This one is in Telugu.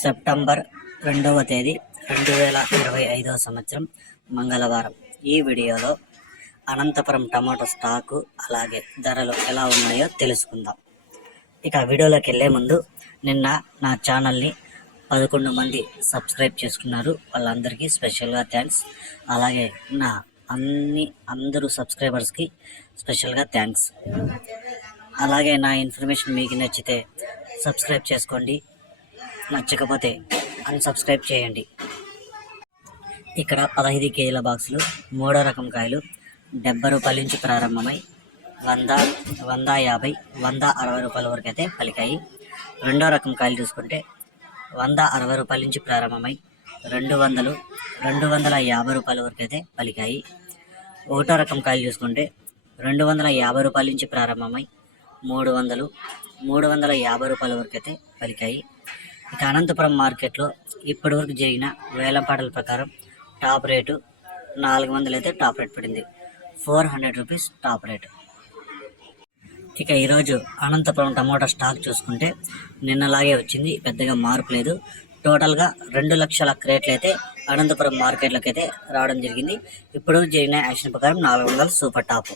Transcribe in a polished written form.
సెప్టెంబర్ 2వ తేదీ 2025 సంవత్సరం మంగళవారం. ఈ వీడియోలో అనంతపురం టమాటో స్టాకు అలాగే ధరలు ఎలా ఉన్నాయో తెలుసుకుందాం. ఇక వీడియోలోకి వెళ్ళే ముందు నిన్న నా ఛానల్ని 11 మంది సబ్స్క్రైబ్ చేసుకున్నారు. వాళ్ళందరికీ స్పెషల్గా థ్యాంక్స్. అలాగే నా అందరూ సబ్స్క్రైబర్స్కి స్పెషల్గా థ్యాంక్స్. అలాగే నా ఇన్ఫర్మేషన్ మీకు నచ్చితే సబ్స్క్రైబ్ చేసుకోండి, నచ్చకపోతే అన్సబ్స్క్రైబ్ చేయండి. ఇక్కడ 15 కేజీల బాక్సులు 3వ రకం కాయలు 70 రూపాయల నుంచి ప్రారంభమై 100, 150, 160 రూపాయల వరకు అయితే పలికాయి. 2వ రకం కాయలు చూసుకుంటే 160 రూపాయల నుంచి ప్రారంభమై 200, 250 రూపాయల వరకు అయితే పలికాయి. 1వ రకం కాయలు చూసుకుంటే 250 రూపాయల నుంచి ప్రారంభమై 300, 350 రూపాయల వరకు అయితే పలికాయి. ఇక అనంతపురం మార్కెట్లో ఇప్పటి వరకు జరిగిన వేలంపాటల ప్రకారం టాప్ రేటు 400 అయితే టాప్ రేట్ పడింది. 400 రూపీస్ టాప్ రేటు. ఇక ఈరోజు అనంతపురం టమోటా స్టాక్ చూసుకుంటే నిన్నలాగే వచ్చింది, పెద్దగా మార్పు లేదు. టోటల్గా 2 లక్షల క్రేట్లు అయితే అనంతపురం మార్కెట్లోకి అయితే రావడం జరిగింది. ఇప్పుడు జరిగిన యాక్షన్ ప్రకారం 400 సూపర్ టాప్.